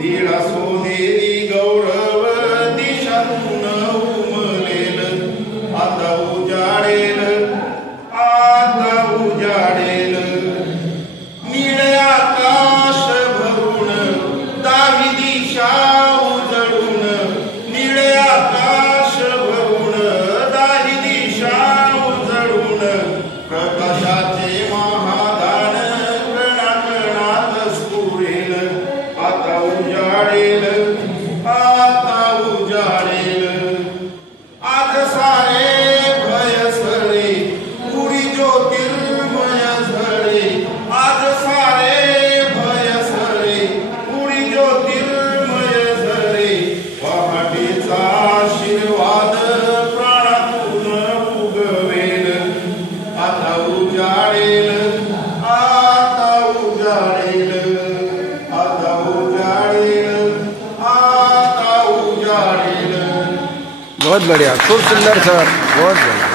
लीळा सोनेरी गौरव दिशातून उमलेल आता उजाडेल निळे आकाश भरून दाही दिशा उजळून निळे आकाश भरून दाही दिशा उजळून प्रकाशाचे महादान कणाकणात स्फुरेल आता उजाडेल आज सारे भय सरे उडी ज्योतिर्मय झळे आज सारे भय सरे उडी ज्योतिर्मय झळे पहाटेचा आशीर्वाद प्राणातून उगवेल आता उजाडेल आता उजाडेल आता उजाडेल आता उजाडेल। बहुत बढ़िया, खूब सुंदर सर, बहुत बढ़िया।